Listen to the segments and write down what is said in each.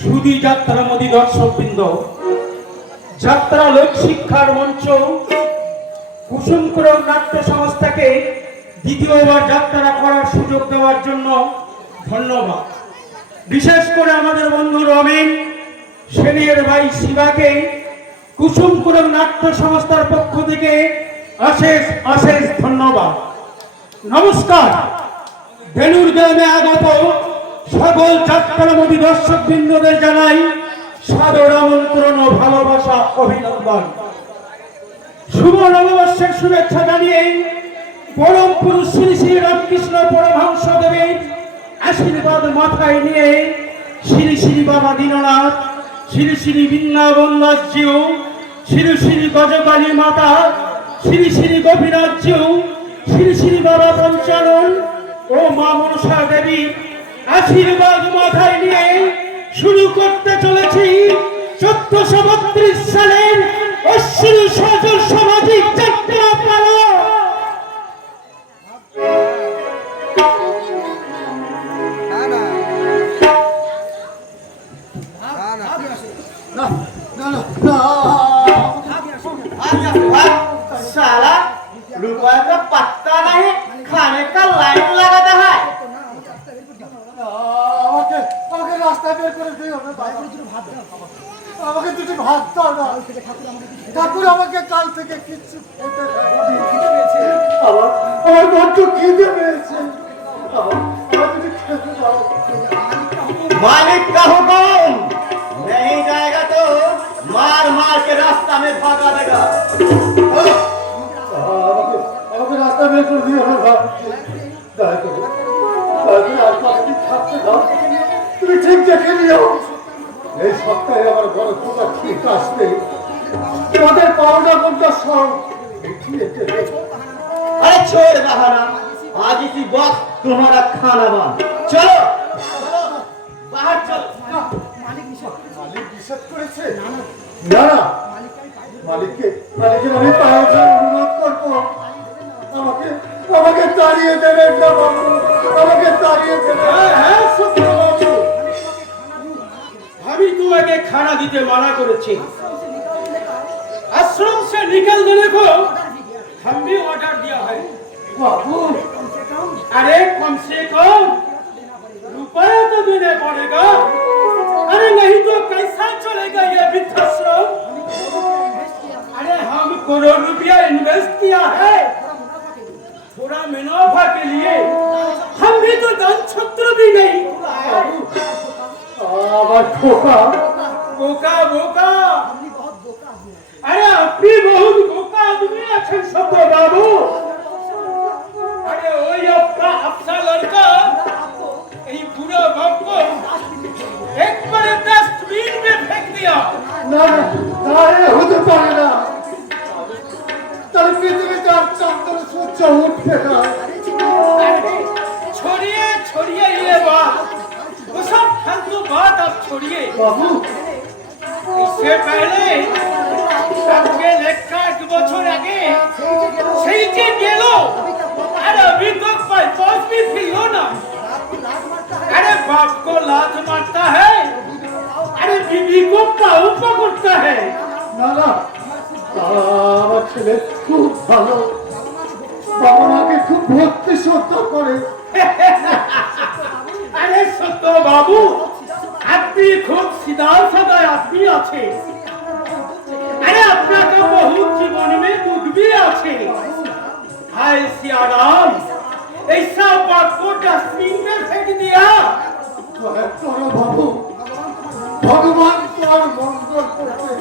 সুধী যাত্রা মোদী দর্শকবৃন্দ, যাত্রা লোক শিক্ষার মঞ্চ কুসুমকুরম নাট্য সংস্থাকে দ্বিতীয়বার যাত্রা করার সুযোগ দেওয়ার জন্য ধন্যবাদ। বিশেষ করে আমাদের বন্ধু রমেন সেনের ভাই শিবাকে কুসুমকুরম নাট্য সংস্থার পক্ষ থেকে অশেষ অশেষ ধন্যবাদ। নমস্কার। বেলুর গ্রামে আগত সকল যাত্রামোদী দর্শক বৃন্দদের জানাই সাদর আমন্ত্রণ ও ভালোবাসা, অভিনন্দন। শুভ নববর্ষের শুভেচ্ছা জানিয়ে পরম পুরুষ শ্রী শ্রী রামকৃষ্ণ পরমহংস দেবের আশীর্বাদ মাথায় নিয়ে শ্রী শ্রী বাবা দীননাথ, শ্রী শ্রী বৃন্দাবন দাসজিউ, শ্রী শ্রী গজকালী মাতা, শ্রী শ্রী গোপীনাথজিউ, শ্রী শ্রী বাবা পঞ্চানন ও মা মনসা দেবী আশীর্বাদ মাথায় নিয়ে শুরু করতে চলেছি 1432 সালের অশ্বিনী সজল সামাজিক যাত্রা পালন। साला रुपए का पत्ता नहीं, खाने का लाइन लगाता है। আমাকে রাস্তায় বের করে দিও না ভাই, আমাকে দুটো ভাত দাও না। ঠাকুর আমাকে কাল থেকে কিচ্ছু খেতে দেয়নি। আমার বড্ড খিদে পেয়েছে। আমার যদি খেতে দাও। मालिक का हुक्म नहीं जाएगा तो मार मार के रास्ता में भागा देगा। আমাকে রাস্তায় বের করে দিও না ভাই, দয়া করে। আর কতদিন থাকতে দাও, তুমি ঠিক দেখে নিও। এই সপ্তাহে আমার বড় খোকা ঠিক আসবে, তোমাদের পাওনা কোনটা সব अरे छोड़ बहाना, आज इसी वक्त तुम्हारा खाना बन। चलो चलो बाहर चलो। মালিক নিষেধ করেছে? না না, মালিকের আমি পায়ে ধরে অনুরোধ করবো, আমাকে আমাকে তাড়িয়ে দেবেন না বাবু, আমাকে তাড়িয়ে দেবেন। হ্যাঁ সত্যবাবু, আমি তোমাকে खाना দিতে মানা করেছি। आश्रम से निकल देने को हम भी ऑर्डर दिया है। बाबू अरे कम से कम रुपया तो देने पड़ेगा। अरे नहीं तो कैसा चलेगा ये वृद्धाश्रम? अरे हम करोड़ रुपया इन्वेस्ट किया है थोड़ा मुनाफा के लिए। हम भी तो दान छत्र भी नहीं खुला है। আমার খোকা बोका बोका, अरे अपनी बहुत बोका आदमी अच्छे सब बाबू। अरे वही आपका अफसा लड़का ये पूरा बाप को एक बड़े डस्टबिन में फेंक दिया। না না, এ হতে পারে না। তাহলে পৃথিবীতে আর চন্দ্র সূর্য উঠবে না। अरे छोड़िए छोड़िए ये बात, वो सब फालतू बात आप छोड़िए। বাবু इससे पहले आपके लेखा एक बছর আগে সেই যে গেল, আর अभी तक पैसा भी फिलो ना। अरे बाप को लात मारता है, अरे बीवी को पाऊ पकड़ता है। না না, আমার ছেলে খুব ভালো, বাবা মাকে খুব ভক্তি শ্রদ্ধা করে। अरे सत्तो बाबू, আপনি খুব सीधा साधा आदमी আছে। अरे अपना तो बहुत जीवन में दुख भी আছে। हाय सिया राम, ऐसा बात को डस्टबिन में फेंक दिया। দয়া করো বাবু, ভগবান তোমার মঙ্গল করবে।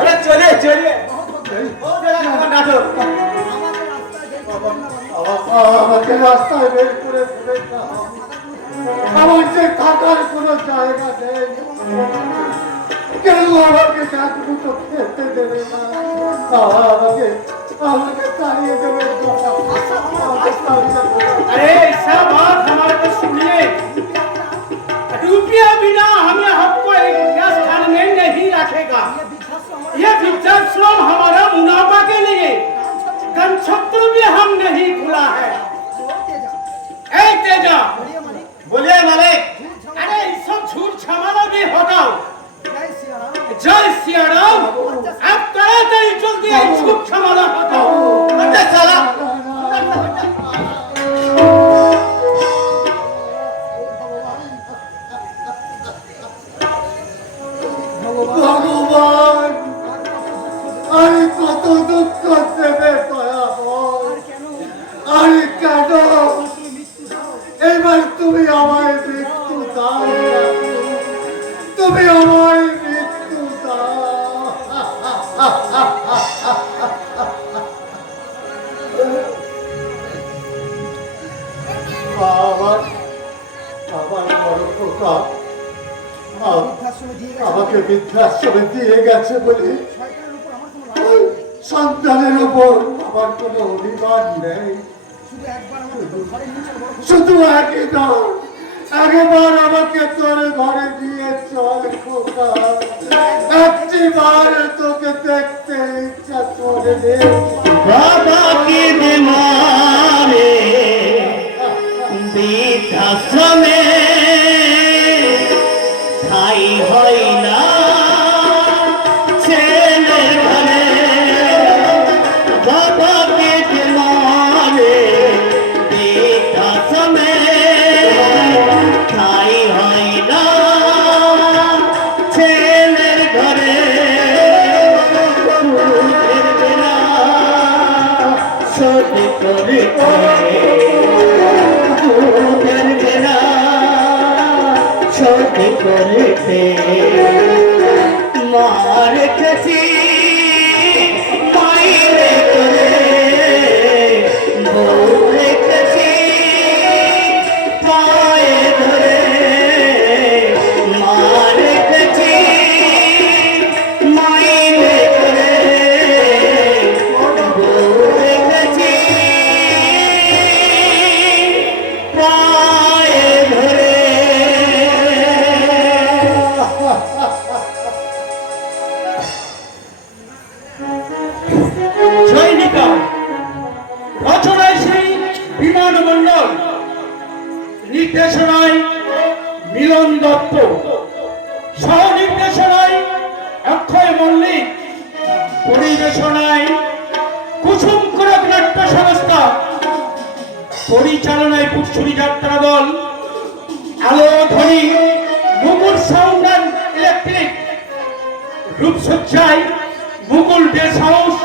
अरे चलिए चलिए, এই, हो जाएगा आपका नाटक। আমাকে রাস্তায় বের করে দেবেন না। আমার যে থাকার কোনো জায়গা নেই, কেউ আমাকে এক মুঠো খেতে দেবে না। আমাকে আমাকে তাড়িয়ে দেবেন না। আমাকে তাড়িয়ে দেবেন। अरे ऐसा बात हमारे को सुनिए, रुपया बिना हमें हमको एक स्थान में नहीं रखेगा। ये वृद्धाश्रम हमारा मुनाफा के लिए, धनछत्र भी हम नहीं खुला है। ऐ तेजा, बोलिए मालिक। अरे ये सब झूठ झमाना भी हटाओ। जय सिया राम, अब ताड़ाताड़ी जल्दी ये झूठ झमाना हटाओ। अरे साला ভগবান, আমি কত দুঃখ দেবে দয়াময়, আমি কেন এবার তুমি আমার খোকা। আমাকে বৃদ্ধাশ্রমে দিয়ে গেছে বলে ওই সন্তানের উপর আমার কোনো অভিমান নেই। শুধু একই নয়, একবার আমাকে তোর ঘরে নিয়ে চল খোকা। একটিবার তোকে দেখতে ইচ্ছা করে রে। বাবাকে বিমারে বৃদ্ধাশ্রমে ঠাই হয় না ছেলের ঘরে। বাবাকে বিমারে বৃদ্ধাশ্রমে ঠাই হয় না ছেলের ঘরে। সত্যি করে সত্যি করে মার কাছে মাইরে করে বউরে কাছে পায়ে ধরে মার কাছে মাইরে করে বউরে কাছে পায়ে ধরে। সৈনিকা রচনায় সেই বিমান মণ্ডল, নির্দেশনায় মিলন দত্ত, সহ নির্দেশনায় অক্ষয় মল্লিক, পরিবেশনায় কুসুম করক নাট্য সংস্থা, পরিচালনায় পুষ্করী যাত্রা দল, Alo Dhwani Mukul sound and electric, রূপসজ্জায় মুকুল ড্রেস হাউস,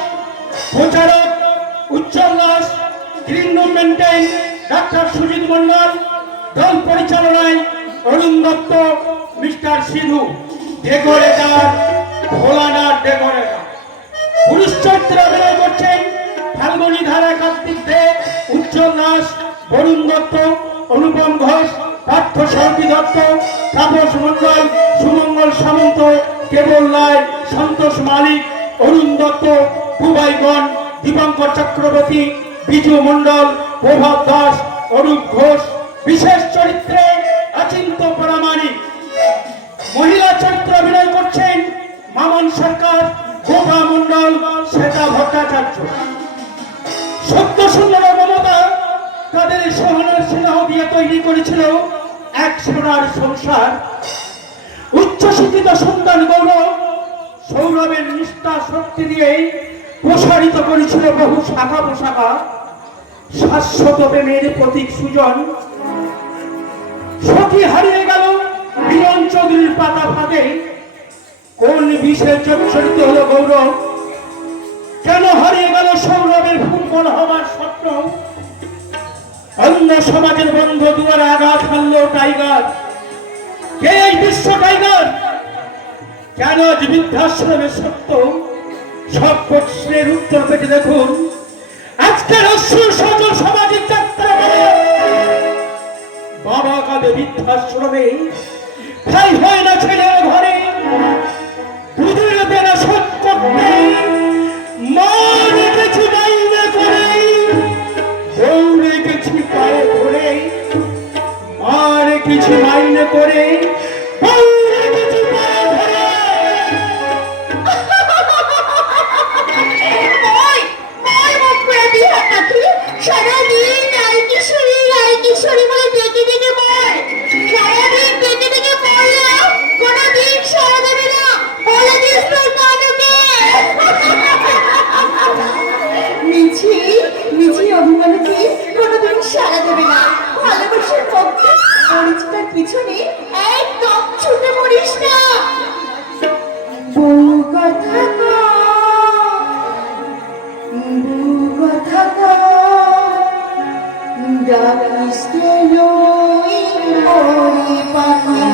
প্রচারক Ujjwal Das, green room maintain doctor Sujit Mondal, দল পরিচালনায় Arun Dutta, mister Sidhu, decorator Bholanath decorator. পুরুষ চরিত্রে অভিনয় করছেন ফাল্গুনী ধারা কার্তিক দে, উজ্জ্বল দাস, বরুণ দত্ত, অনুপম ঘোষ, পার্থ শান্তি দত্ত, তাপস মন্ডল, সুমঙ্গল সামন্ত, কেবল রায়, সন্তোষ মালিক, অরুণ দত্ত, বুবাইগণ, দীপঙ্কর চক্রবর্তী, বিজু মন্ডল, প্রভাব দাস, অরূপ ঘোষ। বিশেষ চরিত্রে অচিন্ত পরামানিক। মহিলা চরিত্রে অভিনয় করছেন মামন সরকার, গোপা মন্ডল, শ্বেতা ভট্টাচার্য। সত্য সুন্দর মমতা তাদের সহনের স্নেহ দিয়ে তৈরি করেছিল এক সোনার সংসার। উচ্চশিক্ষিত সন্তান গৌরব সৌরভের নিষ্ঠা শক্তি দিয়ে প্রসারিত করেছিল বহু শাখা পোশাখা। শাশ্বত প্রেমের প্রতীক সুজন সখী হারিয়ে গেল বিমান চৌধুরীর পাতা ফাঁদে। কোন বিষে জর্জরিত হলো গৌরব? কেন হারিয়ে গেল সৌরভের ফুটবল হবার স্বপ্ন? অন্য সমাজের বন্ধ দুয়ারে আঘাত হারল টাইগার। কে এই বিশ্ব টাইগার? কেন আজ বৃদ্ধাশ্রমের সত্য? সব প্রশ্নের উত্তর পেতে দেখুন আজকের অশ্রুর সজল সামাজিক যাত্রা। বাবা কাঁদে বৃদ্ধাশ্রমে, ভাই হয় না ছেলের ঘরে, দুধের বেলা শোধ করতে মা রেখেছি বাইরে করে, বউ রেখেছি পায়ে ধরে, মা রেখেছি মাইনে করে, বউ রেখেছি পায়ে ধরে। সারাদিন রায় কিশোরী বলে ডেকে ডেকে বল। সারাদিন ডেকে ডেকে বললেও কোনোদিন সারা দেবে না। বলে দিস তোর কানুকে। মিছি অভিমানীকে কোনোদিন সারা দেবে না। ভালোবাসার পক্ষে পরিচিতার পিছনে একদম ছুটে মরিস না। বউ কথা ডাকিস কেন ওই পাখি?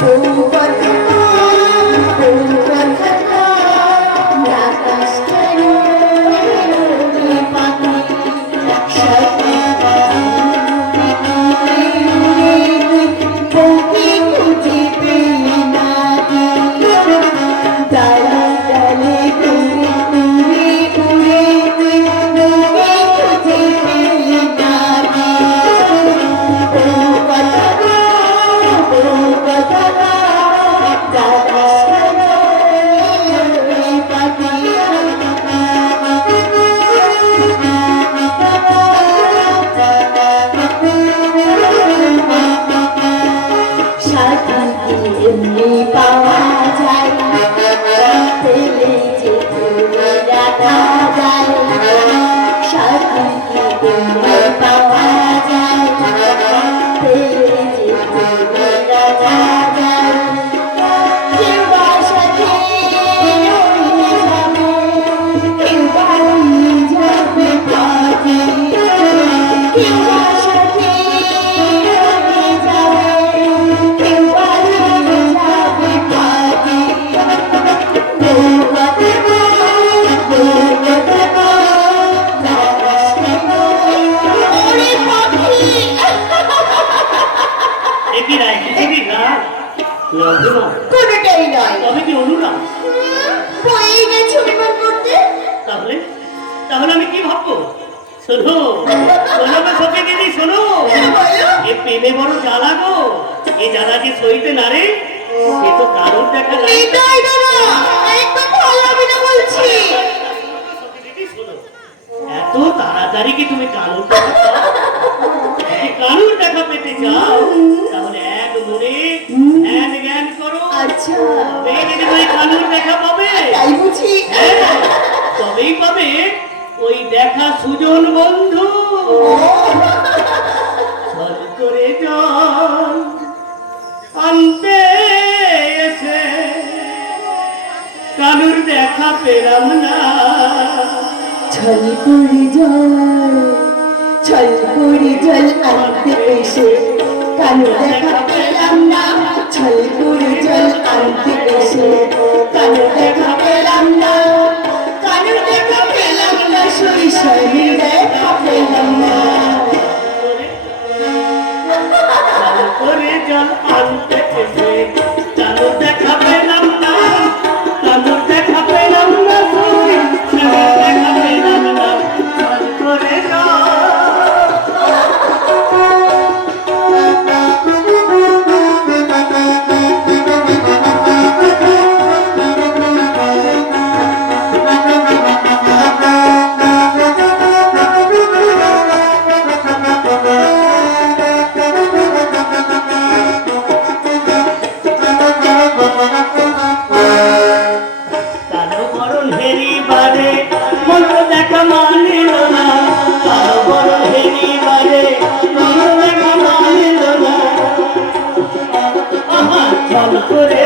বউ কথা ডাকিস কেন ওই পাখি? সাথে বউ এটি রাগ লজ্জা কোনোটাই নয়। তবে কি অনুরাগ? হয়ে গেছে অনুমান করতে। তাহলে তাহলে আমি কি ভাববো? শোনো শোনো গো সখী দিদি, শোনো। বলো। এ প্রেমে বড় জ্বালা গো, এই জ্বালা যে সইতে না রে, সে তো কারোর দেখা নাই। এটাই দাদা, একদম ভালো হবে না বলছি। সখী দিদি, শোনো, এত তাড়াতাড়ি কি তুমি কারোর দেখা পাও? যদি কারোর দেখা পেতে চাও তাহলে এক মনে ধ্যান জ্ঞান করো। আচ্ছা, তবেই যদি তুমি কারোর দেখা পাবে। তাই বুঝি। হ্যাঁ, তবেই পাবে ওই দেখা সুজন বন্ধু। ছল করে জল আনতে এসে কানুর দেখা পেলাম না। ছল করে জল আনতে এসে কানু দেখা পেলাম না। ছল করে জল আনতে এসে কানু দেখা পেলাম না। কানু দেখা পেলাম না, শৈশবে দেখা পেলাম না। ছল করে জল আনতে এসে কানুর দেখা পেলাম না। কানুর দেখা পেলাম না, কানুর দেখা পেলাম না। ছল করে জল কালো বরণ হেরি বারে মন দেখা মানিল না। কালো বরণ হেরি বারে মন দেখা মানিল না। আমার ছল করে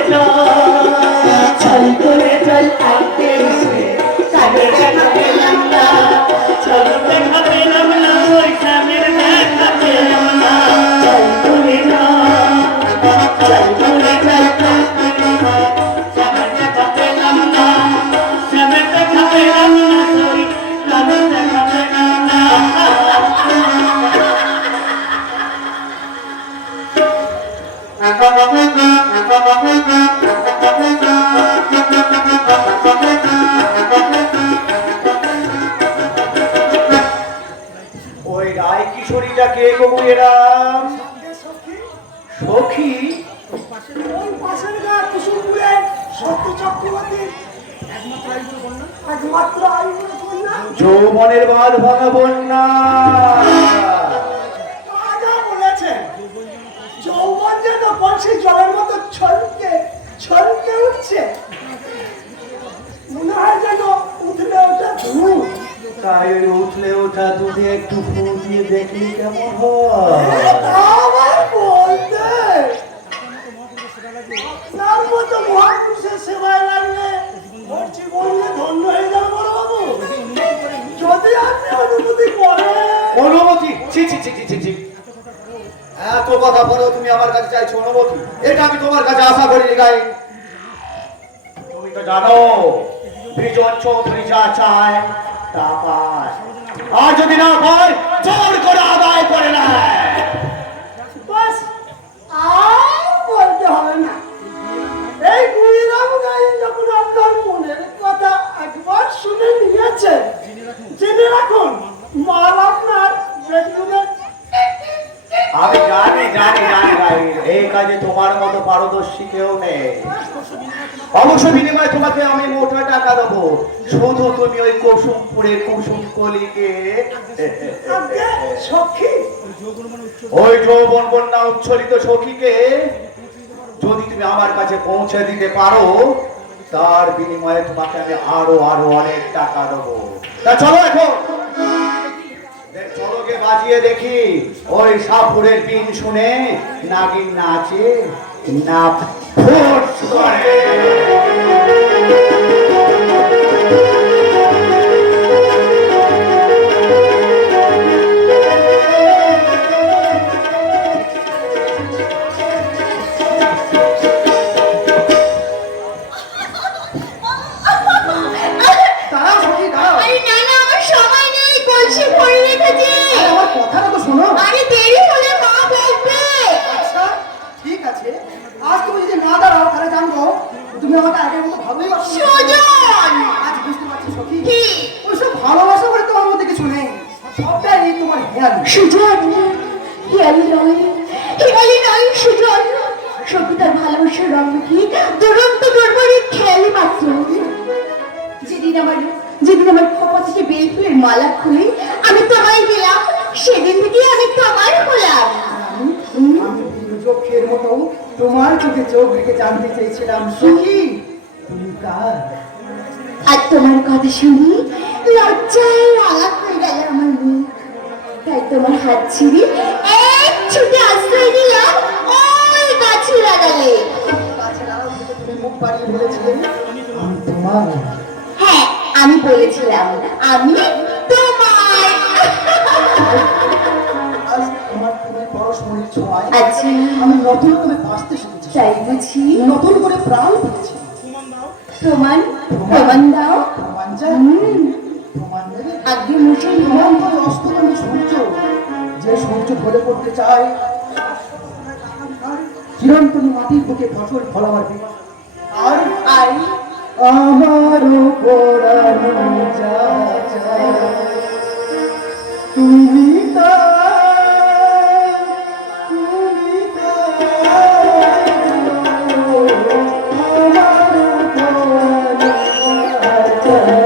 ছল করে জল আনতে এসে কানু দেখা পেলাম না। ছল দেখা পেলাম না, ওই স্বামীর দেখা পেলাম না। ছল করে ছল করে স্বামীর দেখা পেলাম না। স্বামীর দেখা পেলাম না, ওই স্বামীর দেখা পেলাম না। ওই রায় কিশোরীটা কে গো এরাম? সখী? ওই পাশের গা কুসুমপুরে সত্য চক্রবর্তীর একমাত্র আইবুড়ো কন্যা। যৌবনের বাঁধ ভাঙা বন্যা। রাজা বলেছেন যৌবন যেন বংশী জলের মতো ছলকে ছলকে উঠছে, মনে হয় যেন উঠলে ওঠা ধূপ। তাই ওই উঠলে ওঠা দুধে একটু ফু দিয়ে দেখলি কেমন হয়? আমার বলতে আপনার মতো মহাপুরুষের সেবায় লাগলে ওর জীবন নিয়ে ধন্য হয়ে যাবে বড় বাবু। যদি আপনি অনুমতি করেন। অনুমতি? ছি ছি ছি ছি ছি ছি। এত কথা বলো তুমি আমার কাছে চাইছো অনুমতি? এটা আমি তোমার কাছে আশা করিনি গাই। তুমি তো জানো বিজন চৌধুরী যা চায় তা পায়, আর যদি না পায় জোর করে আদায় করে নেয়। বাস আর বলতে হবে না। এই বুড়িরাম গাই যখন আপনার মনের কথা একবার শুনে নিয়েছে, জেনে রাখুন মাল আপনার বেডরুমে। আমি জানি জানি জানি ভাই, এই কাজে তোমার মতো পারদর্শী কেউ নেই। অবশ্য বিনিময়ে তোমাকে আমি মোটা টাকা দেবো, শুধু তুমি ওই কুসুমপুরের কুসুম কলিকে আগে সখী ওই যৌবন বন্যা উচ্ছলিত সখীকে যদি তুমি আমার কাছে পৌঁছে দিতে পারো, তার বিনিময়ে তোমাকে আমি আরো আরো অনেক টাকা দেবো। তা চলো এখন চলো গে বাজিয়ে দেখি ওই সাপুরের বিন শুনে নাগিন নাচে না ফুট করে। দাঁড়াও সখী দাঁড়াও। আরে না না, আমার সময় নেই, কলসি ভরে রেখেছি। আরে আমার কথাটা তো শোনো। আরে দেরি হলে মা বকবে। আচ্ছা ঠিক আছে, আজ তুমি যদি না দাঁড়াও তাহলে জানবো তুমি আমাকে আগের মতো ভালোই বাসো। সুজন আজ বুঝতে পারছি সখী, কি ওইসব ভালোবাসা বলে তোমার মধ্যে কিছু নেই, সবটাই এই তোমার হেয়াল। সুজন হিয়ালি নয় সুজন, সত্যিকার ভালোবাসার রং কি দুরন্ত দরবারের খেয়ালি মাত্র। যেদিন আমার খোপা থেকে বেল ফুলের মালা খুলে আমি তোমায় দিলাম, সেদিন থেকে আমি তোমার হলাম। আমি চোখের মতো তোমার চোখে চোখ রেখে জানতে চেয়েছিলাম সখী তুমি কার। আর তোমার কথা শুনি লজ্জায় রাঙা হয়ে গেল আমার মুখ, তাই তোমার হাত ছিঁড়ে এক ছুটে আশ্রয় দিলাম ওই গাছের আড়ালে। কাছে দাঁড়াও থেকে তুমি মুখ বাড়িয়ে বলেছিলে আমি তোমার। হ্যাঁ আমি বলেছিলাম আমি তোমার। আজ তোমার তুমি পরশমণির ছোঁয়ায় আচ্ছা আমি নতুন করে বাঁচতে শিখেছি, তাই বুঝি? নতুন করে প্রাণ পেয়েছি। প্রমাণ প্রমাণ দাও। প্রমাণ চাই? প্রমাণ দেবে? আগে মশাই প্রমাণ করে অস্তগামী সূর্য, যে সূর্য ঢলে পড়তে চায় চিরন্তনী মাটির বুকে ফসল ফলাবার দিকে। আর আর আমারও পড়ানো যা চায়, তুমি তাই, তুমি তাই, আমারও পড়ানো যা চায়,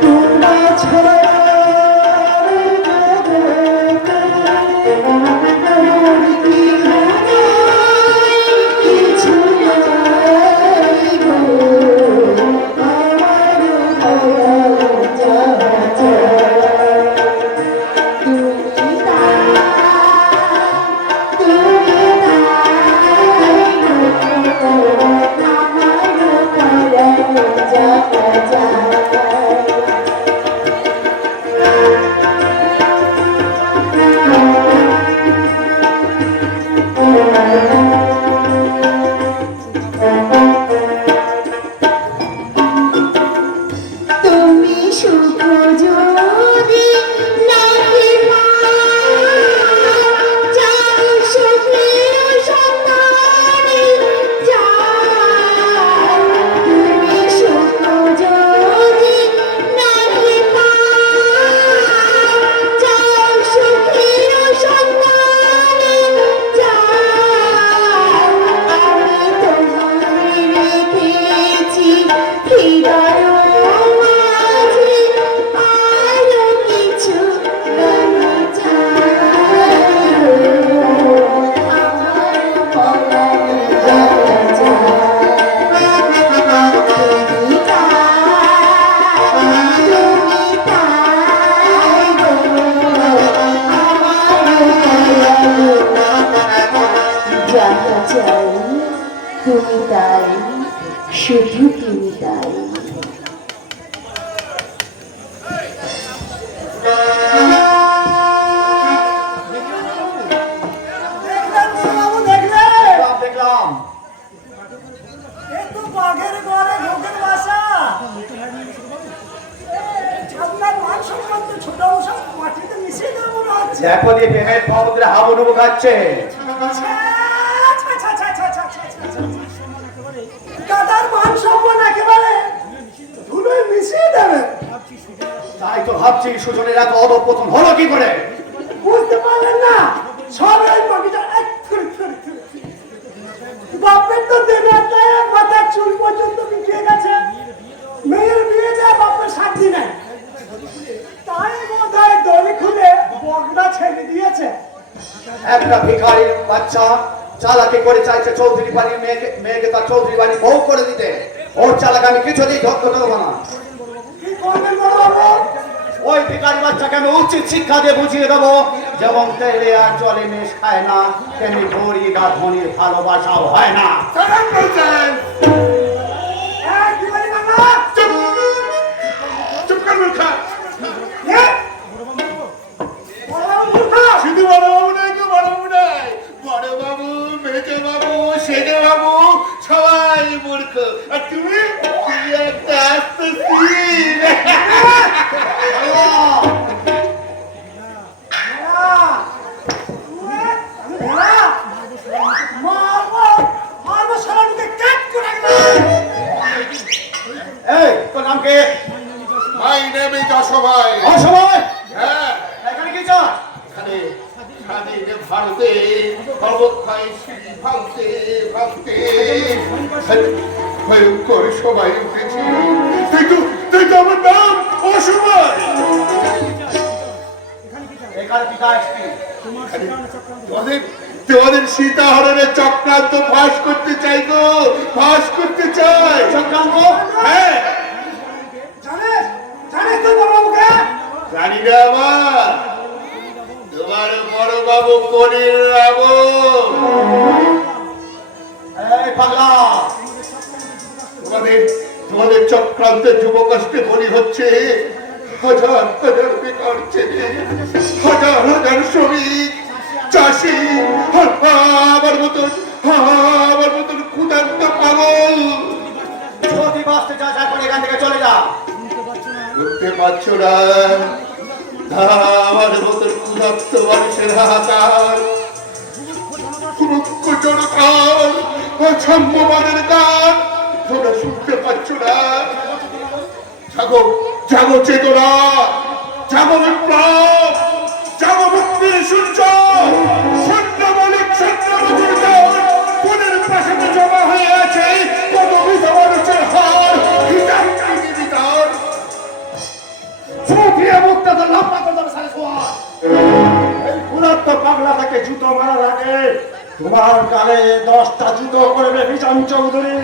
তোমরা ছাড়া কিছু নাই গো, আমার ভালো যা চায়। তুমি তাই, তুমি তাই গো, আমার ভালো যা চায়। তুমি সুখ যদি নাহি পাও, যাও সুখের সন্ধানে যাও। তুমি সুখ যদি নাহি পাও, যাও সুখের সন্ধানে যাও। আমি তোমায় রেখেছি হৃদয় মাঝে, আরো কিছু আমি চাই আমার পরাণে যা চায়। তুমি তাই, তুমি তাই গো, আমার পরাণে যা চাই। তুমি তাই, শুধু তুমি তাই। দেখলেন বাবু, দেখলেন? দেখলাম এ তো বাঘের ঘরে ঢোকের বাসা। আপনার মান সম্মান তো ছোট অংশ মাটিতে মিশিয়ে দেওয়া মনে হচ্ছে। দেখো দিয়ে প্রেমের সমুদ্রে হাবুডুবু খাচ্ছে। দাদার মান সম্মান একেবারে ধুলোয় মিশিয়ে দেবে। তাই তো ভাবছি সুজনের এত অধঃপতন হলো কি করে। বুঝতে পারলেন না? সবাই বাকিটা বাপের তো দেনাটা মাথার চুল পর্যন্ত মিটিয়ে গেছে। মেয়ের বিয়ে যা বাপের সাথী নাই, তাই বোধহয় দড়ি খুলে বগনা ছেড়ে দিয়েছে। একটা ভিখারির বাচ্চা চালাকি করে চাইছে চৌধুরী বাড়ির মেয়েকে তার চৌধুরী বাড়ি বউ করে দিতে। ওর চালাক আমি কিছুতেই ধরতে দেবো না। কি করবেন বড়বাবু? ওই ভিখারি বাচ্চাকে আমি উচিত শিক্ষা দিয়ে বুঝিয়ে দেবো, যেমন তেলে আর জলে মেশ খায় না, তেমনি ঘড়ি গাধনির ভালোবাসাও হয় না। এই, কি বলি বাবা? চুপ কর মূর্খ। এ? বড়বাবু মূর্খ? শুধু বড়বাবু নয় গো, বড়বাবু নয়, বড়বাবু, মেজো বাবু, সেজো বাবু, সবাই মূর্খ। আর তুমি একটা আস্তেছিস। আমি ভেড়া? এই তোর নাম কে? মাই নেম ইজ অসময়। অসময়, হ্যাঁ, এখানে কি চাস? এখানে স্বাধীন ভারতে অবক্ষয় সিঁড়ি ভাঙতে ভাঙতে ভয়ঙ্কর সময় উঠেছে। তুই তো আমার নাম অসময়। এখানে কি চাস তুই? তোমাদের সীতাহরণের চক্রান্ত ফাঁস করতে চাই গো, ফাঁস করতে চাই। চক্রান্ত? হ্যাঁ, জানিস জানিস তুই বাবুকে? জানি না আমার তোমার বড় বাবু করির রাবো। এই পাগলা, তোমাদের চক্রান্তে যুব কষ্টে বলি হচ্ছে হাজার হাজার বেকার ছেলে, হাজার হাজার শ্রমিক, চাষি, আমার মতন ক্ষুধার্ত পাগল। যদি বাঁচতে চাস এখন এখান থেকে চলে যা। বুঝতে পারছো না আমার মতন ক্ষুধার্ত মানুষের হাহাকার, মুখ্য জনতার সাম্যবাদের গান তোমরা শুনতে পাচ্ছ না? জাগো জাগো চেতনা, জাগো বিপ্লব, জাগো মুক্তির সূর্য। সৈন্য মালিক সৈন্য মজুরদের পাশে জমা হয়ে আছে কত বিধ মানুষের হার, হিতার ভিতর সুপ্রিয় মুক্তাদ লাফা করে যাবে সারে সোয়া। এই ক্ষুধার্ত পাগলাটাকে জুতো মারার আগে তোমার গালে 10টা জুতো করবে বিজন চৌধুরী।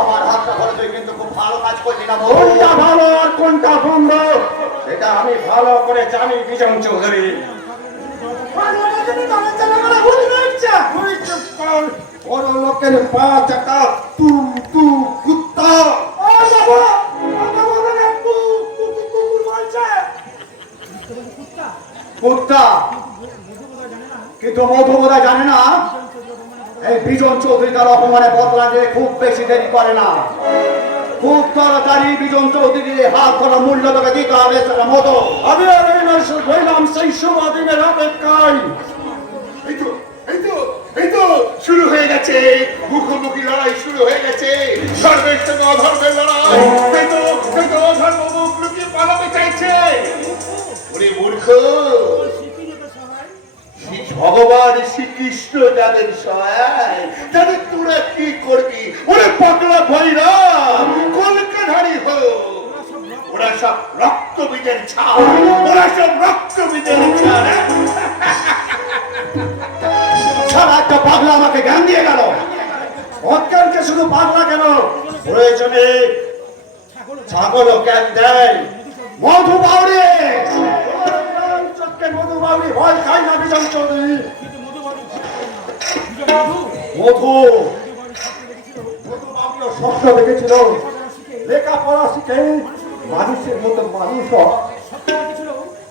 আমার হাতটা ধরে তুই কিন্তু খুব ভালো কাজ করলি না। কোনটা ভালো আর কোনটা বন্ধ সেটা আমি ভালো করে জানি বিজন চৌধুরী। পাগলাটা যদি তোমার জানা করে ভুল হচ্ছে। তুই চুপ কর, বড় লোকের পা চাকা তু তু কুত্তা। ও বাবু, বাবু মানে কুকুর বলছে। কুত্তা কিন্তু মধু বোধ জানে না এই বিজন চৌধুরী তার অপমানে বদলা দিয়ে খুব বেশি দেরি করে না। খুব তাড়াতাড়ি বিজন চৌধুরীর হাত ধরা মূল্য তোকে দিতে হবে সেটা মতো। আমি আর এই নরসুর হইলাম সেই শুভ দিনের অপেক্ষায়। এই তো শুরু হয়ে গেছে, মুখোমুখি লড়াই শুরু হয়ে গেছে, ধর্মের সঙ্গে অধর্মের লড়াই। এই তো অধর্ম মুখ লুকিয়ে পালাতে চাইছে। ওরে মূর্খ, ভগবান শ্রীকৃষ্ণ যাদের সহায় তাদের তোরা কি করবি? ওরে পাগলা ভৈরা কলকাধারী হোক, ওরা সব রক্তবীজের ছাড়, ওরা সব রক্তবীজের ছাড়। সারা একটা পাগলা আমাকে জ্ঞান দিয়ে গেল। অজ্ঞানকে শুধু পাগলা কেন, প্রয়োজনে ছাগলও জ্ঞান দেয়। মধু বাউরি, মধু বাউরি ভয় খাই না বিজন চৌধুরী। মধু বাউরিও স্বপ্ন দেখেছিল লেখাপড়া শিখে মানুষের মতো মানুষ হয়।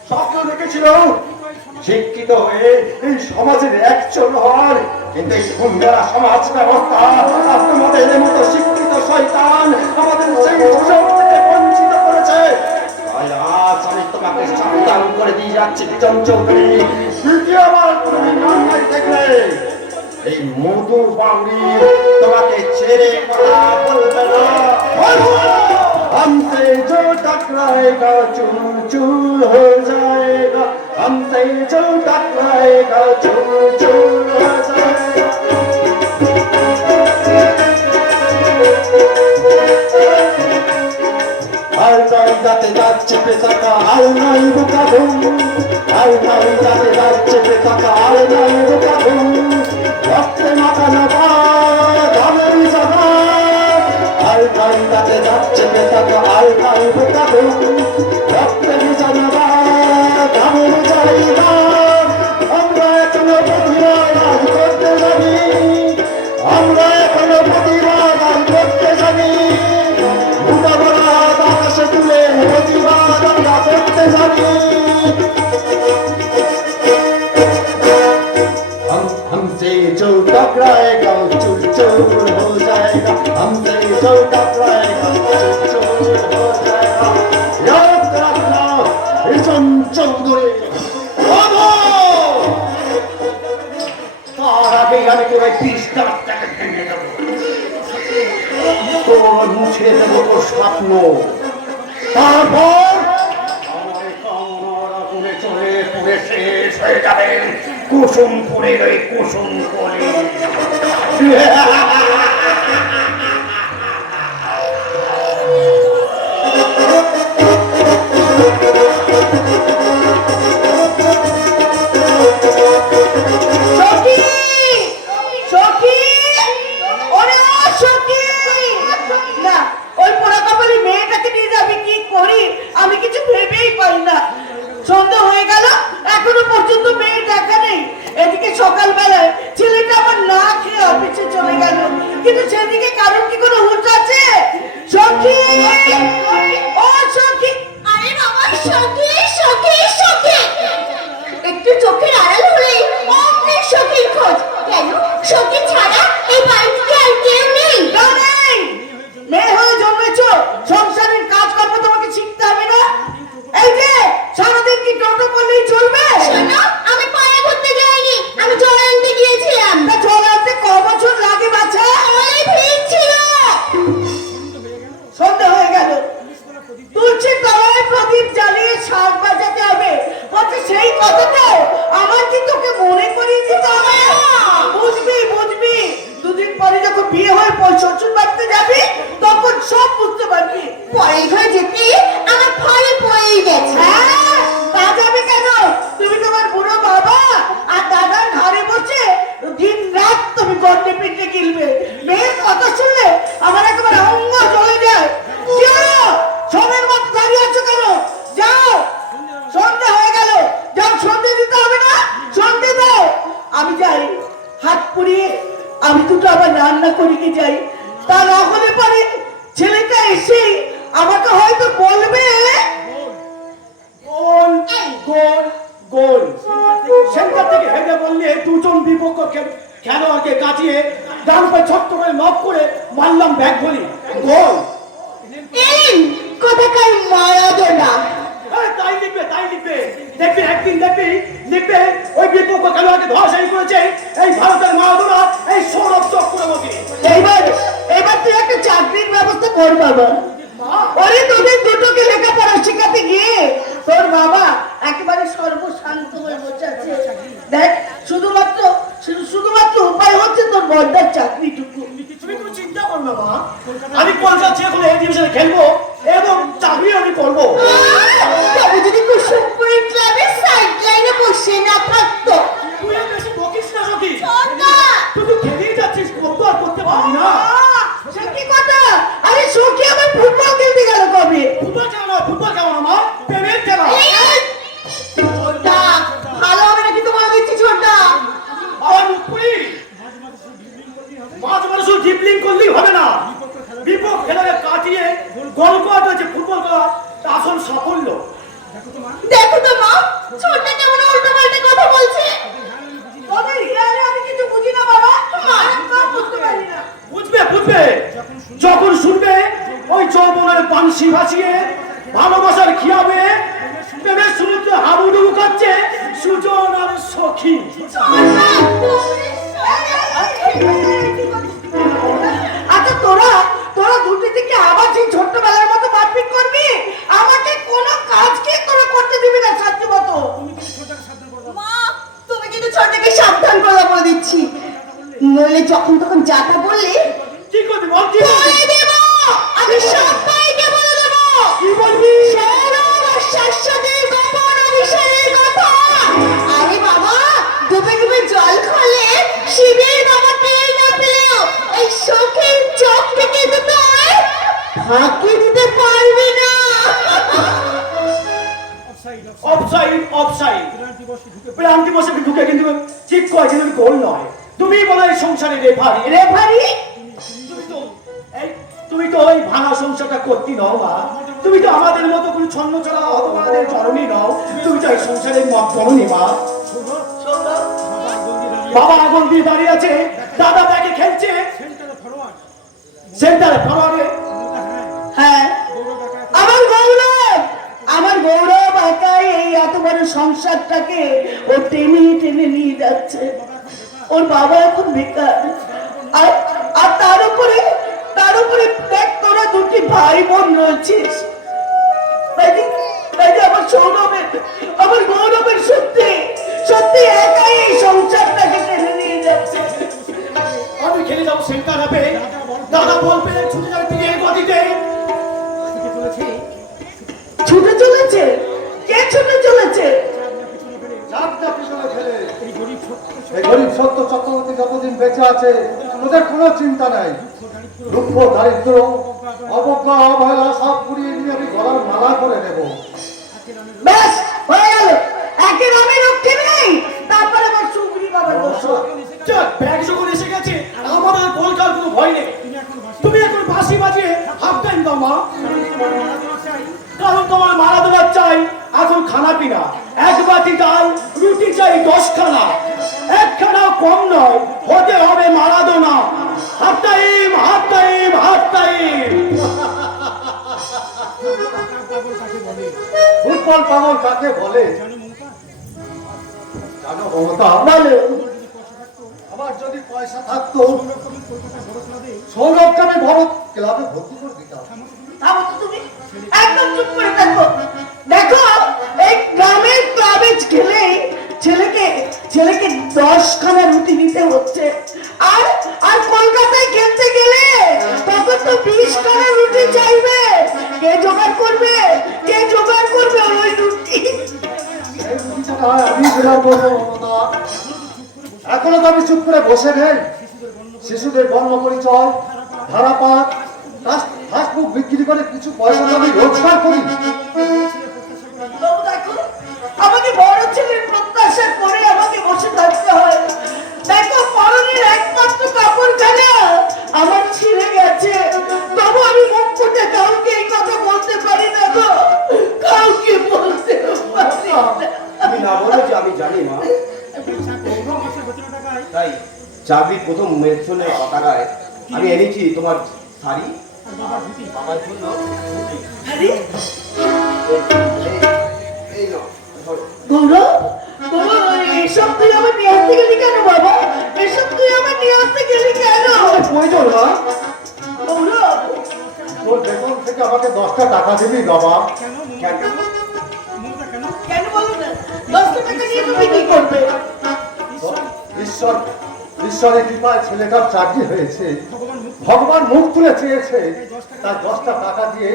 স্বপ্ন দেখেছিল শিক্ষিত হয়ে এই সমাজের একজন হন, কিন্তু এই সুন্দর সমাজ ব্যবস্থা আর তোমাদের মতো শিক্ষিত শয়তান আমাদের সেই সুযোগ থেকে বঞ্চিত করেছে। তাই আজ আমি তোমাকে সাবধান করে দিয়ে যাচ্ছি বিজন চৌধুরী, দ্বিতীয়বার তুমি অন্যায় দেখলে এই মধু বাউরি তোমাকে ছেড়ে কথা বলবে না। हमसे जो टकराएगा चूर चूर हो जाएगा, हमसे जो टकराएगा चूर चूर हो जाएगा। আর নাই যাতে যাচ্ছে পেশাকা আর নাই বোকাধু, আর নাই যাতে যাচ্ছে পেশাকা আর নাই বোকাধু, রক্তে মাখানো ধানের জায়গা আর নাই যাতে যাচ্ছে পেশাকা আর নাই বোকাধু, রক্তে মিশানো ধানের জায়গা। আমরা এখনো প্রতিবাদ আজ করতে জানি, আমরা এখনো প্রতিবাদ আজ করতে জানি, আকাশে তুলে প্রতিবাদ আমরা করতে জানি। हमसे जो टकराएगा चूर चूर हो जाएगा, हमसे जो टकराएगा चूर चूर हो जाएगा। याद रखना বিজন চৌধুরী, তার আগে আমি তোর এই 20 টাকা ভেঙে দেবো। তোর মুছে দেবো তোর স্বপ্ন। তারপর আমার কামনার আগুনে চলে পুড়ে শেষ হয়ে যাবে কুসুমপুরের ওই কুসুম কলি। সখী! সখী! ওরে ও সখী! না, ওই পোড়া কপালি মেয়েটাকে নিয়ে যে আমি কি করি আমি কিছু ভেবেই পাই না। সন্ধ্যা হয়ে গেল এখনো পর্যন্ত মেয়ে দেখা নেই। এদিকে সকালবেলায় ছেলেটা আমার না খেয়ে অফিসে চলে গেল, কিন্তু সেদিকে কারণ কি কোনো হুঁশ আছে? সখী! ও সখী! আরে বাবা, সখী সখী সখী! একটু চোখের আড়াল হলে অমনি সখীর খোঁজ। কেন সখী ছাড়া এই বাড়িতে আর কেউ নেই? না, নেই। মেয়ে হয়ে জন্মেছো, সংসারের কাজকর্ম তোমাকে শিখতে হবে না? এই যে সারাদিন কি টোটো করলেই চলবে? শোনো, আমি পায়ে ঘুরতে যাইনি, আমি জল আনতে গিয়েছিলাম। তা জল আনতে ক বছর লাগে বাছা? অনেক ভিড় ছিল। সন্ধ্যা হয়ে গেল, তুলসীর তলায় প্রদীপ জ্বালিয়ে শাক বাজাতে হবে। বলছে সেই কথাটাও আমার কি তোকে মনে করিয়ে দিতে হবে? বুঝবি বুঝবি, দুদিন পরে যখন বিয়ে হয়ে শ্বশুর বাড়িতে যাবি তখন সব বুঝতে পারবি। পরের ঘরে যেতে আমার ভয় পড়েই গেছে। হ্যাঁ, তা যাবে কেন? তুমি তোমার বুড়ো বাবা আর দাদার ঘরে বসে দিন রাত তুমি গন্ডে পিঠে গিলবে। মেয়ের কথা শুনলে আমার একেবারে অঙ্গ জ্বলে যায়। যাও, সবের মতো দাঁড়িয়ে আছো কেন? যাও, সন্ধ্যা হয়ে গেল, যাও সন্ধ্যে দিতে হবে না? সন্ধ্যে দাও। আমি যাই, হাত পুড়িয়ে আমি দুটো আবার রান্না করিয়ে যাই। তা না হলে পরে ছেলেটা এসে আমাকে হয়তো বলবে গোল গোল গোল। সেন্টার থেকে হেঁটে বললে দুজন বিপক্ষ খেলোয়াড়কে কাটিয়ে ডান পায়ে ছোট্ট করে নক করে মারলাম ব্যাগ বলি গোল। এলেন কোথাকার মারাদোনা। তাই লিখবে তাই লিখবে, দেখবে একদিন লিখবে ওই বিপক্ষ খেলোয়াড়কে ধরাশায়ী করেছে এই ভারতের মারাদোনা, এই সৌরভ চক্রবর্তী। এবার তুই একটা চাকরির ব্যবস্থা কর বাবা। ওরে তোদের দুটোকে লেখাপড়া শেখাতে গিয়ে তোর বাবা একেবারে সর্বশান্ত হয়ে বসে আছে। দেখ, শুধুমাত্র উপায় হচ্ছে তোর বড়দার চাকরিটুকু। তুমি কোনো চিন্তা করো না মা, আমি কলকাতা যেখানে এই ডিভিশনে খেলবো এবং চাকরি আমি করবো। তবে যদি কুসুমপুরের ক্লাবের সাইড লাইনে বসে না থাকতো। তুই আর বেশি বকিস না সখী, ছোটা! তুই তো খেলেই যাচ্ছিস, করতে আর করতে পারবি না। সে কি কথা? আরে সখী আমার ফুটবল খেলতে গেল কবে? ফুটবল খেলা না, ফুটবল খেলা না মা, প্রেমের খেলা। ছোটা, ভালো হবে না কিন্তু বলে দিচ্ছি ছোটা। আমার মুখপুরি মাঝ মানুষ ডিপলিং করলেই হবে না, বিপক্ষ খেলাকে কাটিয়ে গোল করা হচ্ছে ফুটবল খেলা আসল সাফল্য। দেখো তো মা, ছোটটা কেমন উল্টো পাল্টা কথা বলছে। ওদের হিয়ারে আমি কিছু বুঝি না বাবা। মা, আমি বুঝতে পারি না। বুঝবে বুঝবে, যখন শুনবে ওই যৌবনের পানসি ভাসিয়ে ভালোবাসার খিয়াবে প্রেমের শুরুতে হাবুডুবু খাচ্ছে সুজন আর সখী। আচ্ছা, তোরা দুটি থেকে আবার সেই ছোট্টবেলার মতো মারপিট করবি? আমাকে কোনো কাজ কি তোরা করতে দিবি না সাধ্য মতো। মা, তুমি কিন্তু ছোটটাকে সাবধান করে দিচ্ছি, নইলে যখন তখন যাতা বললে কি করবি বল, কি বলে দেব। আমি সবাইকে বলে দেব। কি বলবি? সৌরভ আর শাশ্বতের গোপন অভিশাপের কথা। আরে বাবা, ডুবে ডুবে জল খোলে শিবের বাবা পেয়ে না পেলেও এই শোকের চোখ থেকে তো তোর ফাঁকি দিতে পারবি না। অফসাইড অফসাইড, প্রান্তি বসে ঢুকে কিন্তু ঠিক কয় কিন্তু গোল নয়। তুমি বলো এই সংসারে রেফারি। রেফারি? তুমি তো ওই ভাঙা সংসারটা করতে নও মা, তুমি তো আমাদের মতো কোনো ছন্ন ছড়া হতমাদের জননী নও, তুমি তো এই সংসারের জননী মা। বাবা আগুন দিয়ে দাঁড়িয়ে আছে, দাদা ব্যাগে খেলছে সেন্টারে ফরওয়ার্ডে। হ্যাঁ, আমার গৌরব একাই এই এত বড় সংসারটাকে ও টেনে টেনে নিয়ে যাচ্ছে। ওর বাবা এখন বেকার, আর তার উপরে উপরে দেখ তোরা দুটি ভাই বোন রয়েছিস, তাই যে আমার সৌরভের, আমার গৌরবের সত্যি সত্যি একাই এই সংসারটাকে টেনে নিয়ে যাচ্ছে। আমি খেলে যাবো সেন্টার হবে, দাদা বলবে ছুটে যাবে বিয়ের গতিতে। ছুটে চলেছে? কে ছুটে চলেছে? যাত্রা পিছনে ফেলে এই গরিব সত্য চক্রবর্তী যতদিন বেঁচে আছে তোদের কোনো চিন্তা নাই। দুঃখ দারিদ্র অবজ্ঞা অবহেলা সব পুড়িয়ে নিয়ে আমি গলার মালা করে নেব। ব্যাস হয়ে গেল, একের আমি রক্ষে নেই, তারপরে আমার সুগ্রী বাবার দোষ। চল ব্যাগ যখন এসে গেছে আমাদের কলকার কোনো ভয় নেই। তুমি এখন বাঁশি বাজিয়ে হাফ টাইম দাও মা, কারণ তোমার মারাদোনা চাই এখন খানা পিনা। এক বাটি ডাল রুটি চাই 10 খানা, একখানাও কম নয়, হতে হবে Maradona. Half time half time half time. Football পাগল কাকে বলে জানো মমতা? বলো। আমার যদি পয়সা থাকতো সৌরভকে আমি বড় ক্লাবে ভর্তি করে দিতাম। থামো তো তুমি, একদম চুপ করে থাকো। দেখো এই গ্রামের ক্লাবে খেলে ছেলেকে 10 খানা রুটি দিতে হচ্ছে, আর আর কলকাতায় খেলতে গেলে তখন তো 20 খানা রুটি চাইবে। কে জোগাড় করবে? কে জোগাড় করবে ওই রুটি? এই রুটিটা না হয় আমি দিলাম বলবো মমতা। এখনো তো আমি চুপ করে বসে নেই। শিশুদের বর্ণ পরিচয় ধারাপাত ফাস্টফুড বিক্রি করে কিছু পয়সা তো আমি রোজগার করি। বাবু দেখো, আমাকে বড় ছেলের প্রত্যাশা করে আমাকে বসে থাকতে হয়। দেখো পরনের একমাত্র কাপড়খানা আমার ছিঁড়ে গেছে, তবু আমি মুখ ফুটে কাউকে এই কথা বলতে পারি না গো, কাউকে বলতে পারি না। তুমি না বলো যে আমি জানি মা। তাই চাকরির প্রথম মেছনের টাকায় আমি এনেছি তোমার শাড়ি, বাবার জন্য আরে এই নাও, ধরো। গৌরব, গৌরব এসব তুই আমার নিয়ে আসতে গেলি কেন বাবা? এসব তুই আমার নিয়ে আসতে গেলি কেন? প্রয়োজন না গৌরব, তোর বেতন থেকে আমাকে 10টা টাকা দিবি বাবা। কেন? কেন বলো না? 10 টাকা নিয়ে তুমি কি করবে? ঈশ্বরের কৃপায় ছেলেটার চাকরি হয়েছে, ভগবান মুখ তুলে চেয়েছে, তার 10টা টাকা দিয়ে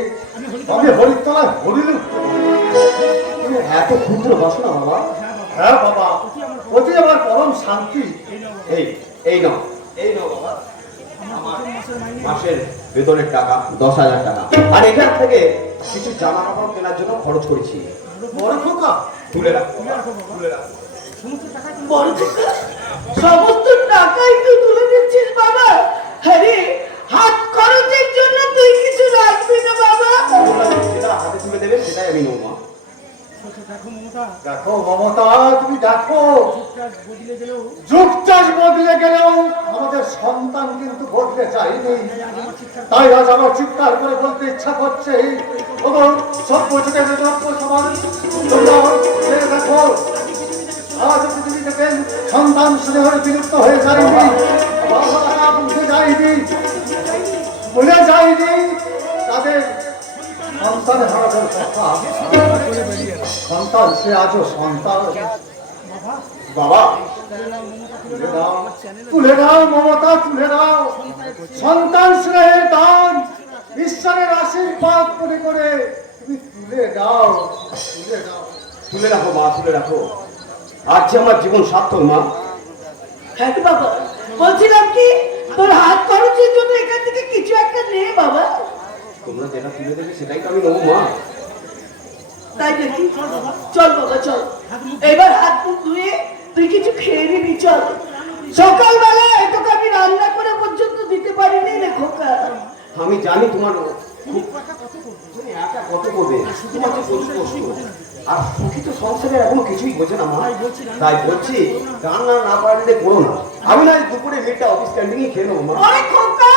আমি হরিতলায় হরিলু। তুমি এত ক্ষুদ্র বাসনা বাবা? হ্যাঁ বাবা, অতি আমার পরম শান্তি। এই নাও, এই নাও বাবা, আমার মাসের বেতনের টাকা 10,000 টাকা। আর এখান থেকে কিছু জামা কাপড় কেনার জন্য খরচ করেছি। বড় খোকা তুলে রাখো, তুলে রাখো। বড় খোকা, সমস্ত টাকাই তুই তুলে দিচ্ছিস বাবা? আরে হাত খরচের জন্য তুই কিছু রাখবি না বাবা? যেটা হাতে তুলে দেবে সেটাই আমি নেবো মা। দেখো মমতা, তুমি দেখো যুগচাষ বদলে গেলেও আমাদের সন্তান কিন্তু বদলে যায়নি। তাই আজ আমার চিৎকার করে বলতে ইচ্ছা করছে, ওগো সভ্য যুগের সভ্য সমাজ, তোমরা জেনে দেখো আজ পৃথিবী থেকে সন্তান স্নেহের বিলুপ্ত হয়ে যায়নি, বাবারা বুঝে যায়নি, ভুলে যায়নি তাদের সন্তান হারানোর কথা। সন্তান সে আজও সন্তান। বাবা তুলে দাও মমতা, তুলে দাও সন্তান স্নেহের দান, ঈশ্বরের আশীর্বাদ করে করে তুমি তুলে দাও, তুলে দাও। তুলে রাখো মা, তুলে রাখো। আজ যে আমার জীবন সার্থক মা। হ্যাঁ বাবা, বলছিলাম কি তোর হাত খরচের জন্য এখান থেকে কিছু একটা নে বাবা। তোমরা যেটা তুলে দেবে সেটাই তো আমি নেবো মা। তাই নাকি? চল বাবা চল, এবার হাত মুখ ধুয়ে তুই কিছু খেয়ে নিবি। চল, সকালবেলায় তোকে আমি রান্না করে পর্যন্ত দিতে পারিনি রে খোকা। আমি জানি তোমার তুমি একা কত করবে, তোমার যে কষ্ট, আর সুখী তো সংসারে এখনো কিছুই বোঝে না মা। তাই বলছি রান্না না পারলে করো না, আমি না দুপুরে মেয়েটা অফিস ক্যান্টিনে খেয়ে নেবো মা। ওরে খোকা,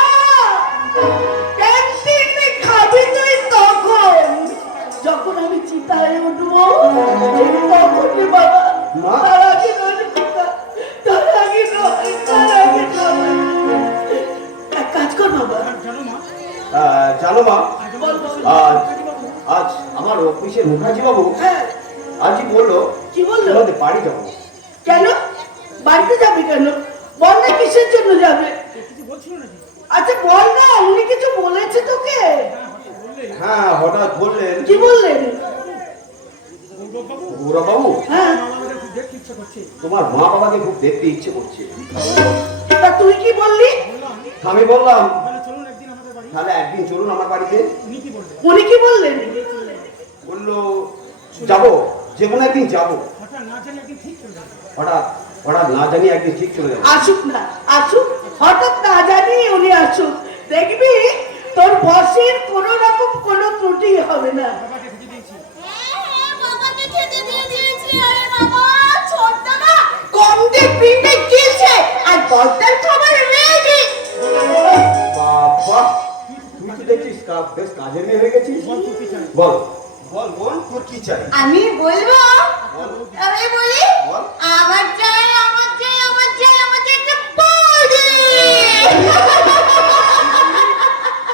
ক্যান্টিনে খাবি তুই তখন যখন আমি চিতায় উঠবো, ঠিক তখন রে বাবা। মা। তার আগে নয় রে খোকা, তার আগে নয়, তার আগে নয়। এক কাজ কর বাবা, জানো মা, বল, বল। আজ আজ আমার অফিসের মুখার্জি বাবু হ্যাঁ, আজই বললো কি বললো? তোমাদের বাড়ি যাবো। কেন বাড়িতে যাবে কেন? বল না কিসের জন্য যাবে? আচ্ছা বল না, উনি কিছু বলেছে তোকে? হ্যাঁ, হঠাৎ বললেন। কি বললেন? গৌরব বাবু, হ্যাঁ, তোমার মা বাবাকে খুব দেখতে ইচ্ছে করছে। তা তুই কি বললি? আমি বললাম তাহলে একদিন চলুন আমার বাড়িতে। উনি কি বললেন? বললো যাবো, যে কোনো একদিন যাবো। হঠাৎ হঠাৎ না জানি একদিন ঠিক চলে যাবো। আসুক না, আসুক, হঠাৎ না জানি উনি আসুক, দেখবি তোর বসের কোন রকম কোনো ত্রুটি হবে না। হ্যাঁ, বাবাকে খেতে দিয়ে দিয়েছি। আরে বাবা, ছোট্ট না, কমতে পিঠে গিলছে, আর বস্তার খাবার রেডি। বাবা, তুই তো দেখছিস বেশ কাজের মেয়ে হয়ে গেছিস। বল বল বল, তোর কি চাই? আমি বলবো, আমি বলি, বল। আমার চাই, আমার চাই, আমার চাই, আমার চাই একটা বৌদি।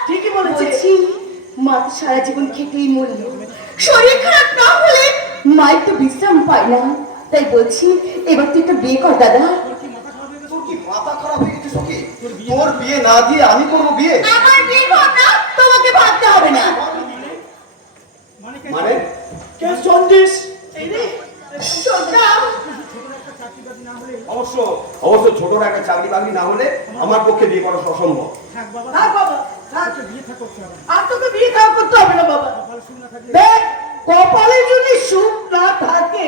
ঠিকই বলেছে। বলছি, মা তো সারা জীবন খেটেই মরল, শরীর খারাপ না হলে মায়ের তো বিশ্রাম পায় না। তাই বলছি, এবার তুই একটা বিয়ে কর দাদা। তোর কি মাথা খারাপ হয়ে গেছে সখী? তোর বিয়ে না দিয়ে আমি করবো বিয়ে? আমার বিয়ে ভাবনা তোমাকে ভাবতে হবে না। মানে কে সন্দেশ? এই রে, ছোট্টা, অবশ্য অবশ্য ছোটর একটা চাকরি বাকরি না হলে আমার পক্ষে বিয়ে করা অসম্ভব। থাক বাবা, থাক। আর তোকে বিয়ে থাক করতে হবে না বাবা। দেখ, কপালে যদি সুখ না থাকে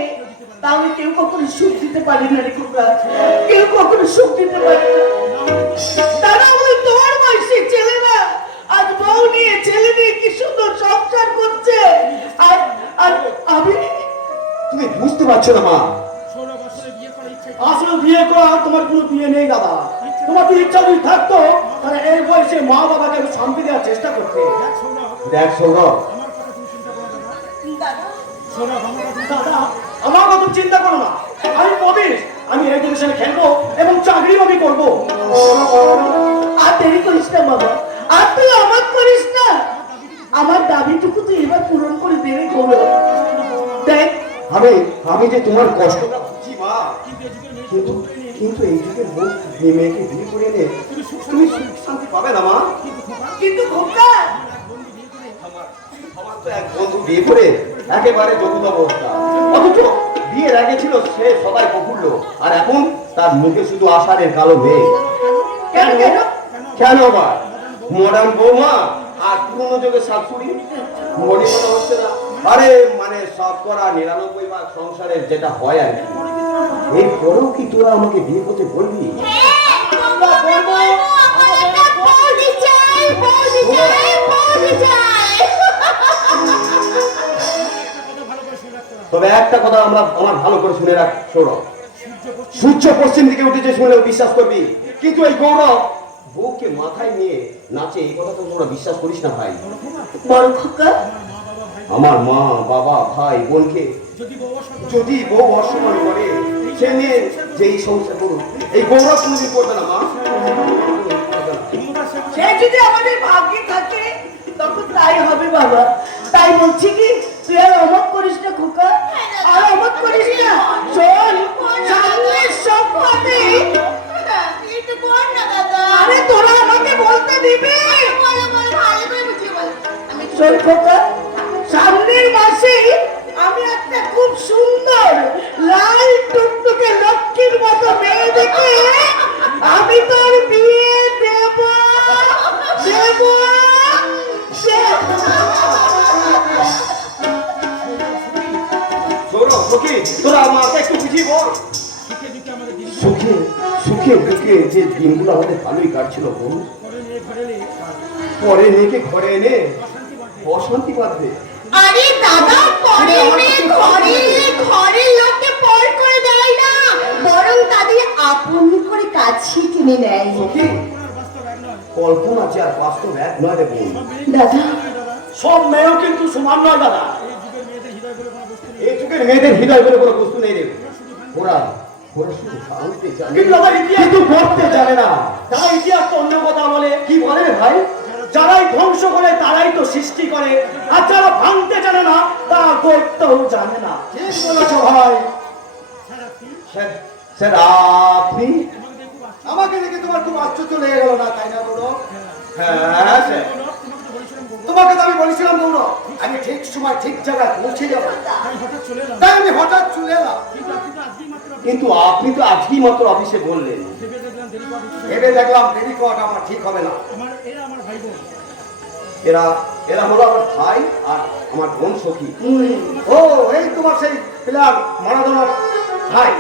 তাহলে কেউ কখনো সুখ দিতে পারে না রে খোকা। কেউ কখনো সুখ দিতে পারে না। তারা বলে তোর বয়সী ছেলেরা আজ বউ নিয়ে ছেলে নিয়ে কি সুন্দর সংসার করছে, আর আর আমি তুমি বুঝতে পারছো না মা। আসলে বিয়ে করা তোমার কোনো বিয়ে নেই দাদা। তোমার যদি ইচ্ছা যদি থাকতো তাহলে এই বয়সে মা বাবাকে একটু শান্তি দেওয়ার চেষ্টা করতে। দেখ সৌরভ, দাদা, আমার কথা চিন্তা করো না, আমি প্রবেশ, আমি এডুকেশনে খেলবো এবং চাকরিও আমি করবো। আর দেরি করিস না বাবা, আর তুই আমার করিস না। আমার দাবিটুকু তুই এবার পূরণ করে দেবে করো। দেখ, আমি আমি যে তোমার কষ্টটা বুঝছি মা, কিন্তু কিন্তু এই যুগের বউ মেয়েকে বিয়ে করে এনে তুমি সুখ শান্তি পাবে না মা। কিন্তু খোকা, আমার তো এক বন্ধু বিয়ে করে একেবারে জগুত অবস্থা, অথচ বিয়ের আগে ছিল সে সবাই প্রফুল্ল, আর এখন তার মুখে শুধু আষাঢ়ের কালো মেঘ। কেন কেন? কেন আবার মডার্ন বৌমা আর পুরনো যুগের শাশুড়ি মনে মনে হচ্ছে না? আরে মানে শতকরা 99 সংসারের যেটা হয় আর কি। এরপরেও কি তোরা আমাকে বিয়ে করতে বলবি? হ্যাঁ, বলবো, বলবো, আমার একটা বৌদি চাই, বৌদি চাই, বৌদি চাই। তবে একটা কথা আমার ভালো করে শুনে রাখ সৌরভ, সূর্য পশ্চিম দিকে উঠেছে শুনলেও বিশ্বাস করবি, কিন্তু এই গৌরব বউকে মাথায় নিয়ে নাচে, এই কথা তো তোরা বিশ্বাস করিস না ভাই। বড় খোকা, আমার মা বাবা ভাই বোনকে যদি বউ অসম্মান করে, সে নিয়ে যেই সংসার করুক, এই গৌরব কোনোদিন করবে না মা। সে যদি আমাদের ভাগ্যে থাকে তখন তাই হবে বাবা। তাই বলছি কি, তুই আর অমত করিস না খোকা, আর অমত করিস না। শোন, সামনের সপ্তাহে একটু বল না দাদা। আরে তোরা আমাকে বলতে দিবি? বলো, বলো, ভালো করে বুঝিয়ে বলো। আমি শোন খোকা, সামনের মাসে আমি একটা খুব সুন্দর লাল টুকটুকে লক্ষ্মীর মতো মেয়ে দেখে আমি তোর বিয়ে দেব দেব দেব। সৌরভ সখী, তোরা আমাকে একটু বুঝিয়ে বল। সুখে সুখে দুঃখে যে দিনগুলো আমাদের ভালোই কাটছিল বউ, পরে মেয়েকে ঘরে এনে অশান্তি বাঁধবে। আরে দাদা, পরে মেয়ে ঘরে এলে ঘরের লোককে পর করে দেয় না, বরং তাদের আপন করে কাছে টেনে নেয়। সখী, কল্পনা যে আর বাস্তব এক নয় রে বোন। দাদা, সব মেয়েও কিন্তু সমান নয় দাদা। এই যুগের মেয়েদের হৃদয় বলে কোনো বস্তু নেই রে। ওরা ওরা শুধু জানতে জানে কিন্তু দাদা ইতিহাস কিন্তু করতে জানে না। দাদা ইতিহাস তো অন্য কথা বলে। কি বলে রে ভাই? যারাই ধ্বংস করে তারাই তো সৃষ্টি করে, আর যারা ভাঙতে জানে না তা করতেও জানে না। ঠিক বলেছো ভাই। স্যার স্যার আপনি? আমাকে দেখে তোমার খুব আশ্চর্য লেগে গেল না, তাই না গৌরব? হ্যাঁ স্যার। তোমাকে তো আমি বলেছিলাম গৌরব, আমি ঠিক সময় ঠিক জায়গায় পৌঁছে যাবো, তাই আমি হঠাৎ চলে এলাম। কিন্তু আপনি তো আজকেই মাত্র অফিসে বললেন। ভেবে দেখলাম দেরি করাটা আমার ঠিক হবে না। এরা এরা হলো আমার ভাই আর আমার বোন সখী। ও, এই তোমার সেই প্লেয়ার মারাদোনার ভাই,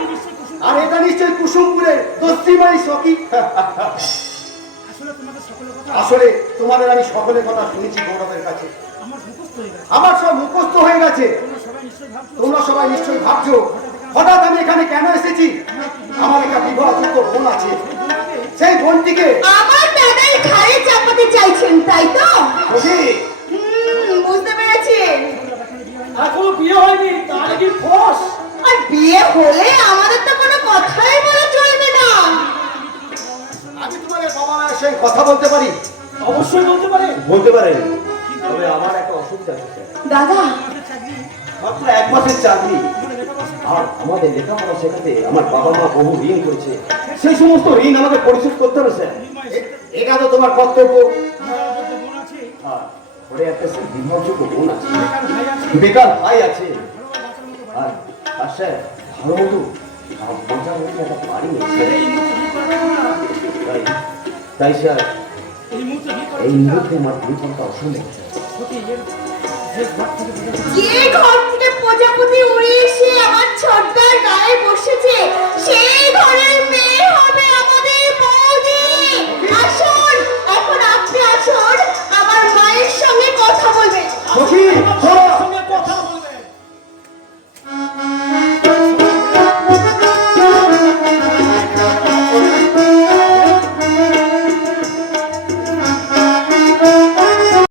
আর এটা নিশ্চয়ই কুসুমপুরের দস্তিমাই সখী। আসলে তোমাদের আমি সকলের কথা শুনেছি গৌরবের কাছে, আমার সব মুখস্থ হয়ে গেছে। তোমরা সবাই নিশ্চয়ই ভাবছো হঠাৎ আমি এখানে কেন এসেছি। আমার একটা বিবাহিত বোন আছে, সেই বোনটিকে আমার দাদাই ঘাড়ে চাপাতে চাইছেন, তাই তো? সখী, বুঝতে পেরেছেন। এখনো বিয়ে হয়নি তার কি ফস? আর বিয়ে হলে আমাদের তো কোনো কথাই বলা চলবে না। আমি তোমাদের বাবা মায়ের সেই কথা বলতে পারি? অবশ্যই বলতে পারে। বলতে পারেন, তবে আমার একটা অসুবিধা আছে স্যার। দাদা, মাত্র 1 মাসের চাকরি, আর আমাদের লেখাপড়া শেখাতে আমার বাবা মা বহু ঋণ করেছে, সেই সমস্ত ঋণ আমাকে পরিশোধ করতে হবে স্যার। এটা তো তোমার কর্তব্য। আর ওরে একটা বিবাহযোগ্য বোন আছে, বেকার ভাই আছে, আর আর স্যার ভালো মতো বাঁচার মতো একটা বাড়ি নেই স্যার। তাই তাই স্যার এই মুহূর্তে আমার দুই ঘন্টা অসম্ভব। যে ঘর থেকে প্রজাপতি উড়ে এসে আমার ছোটদার গায়ে বসেছে, সেই ঘরের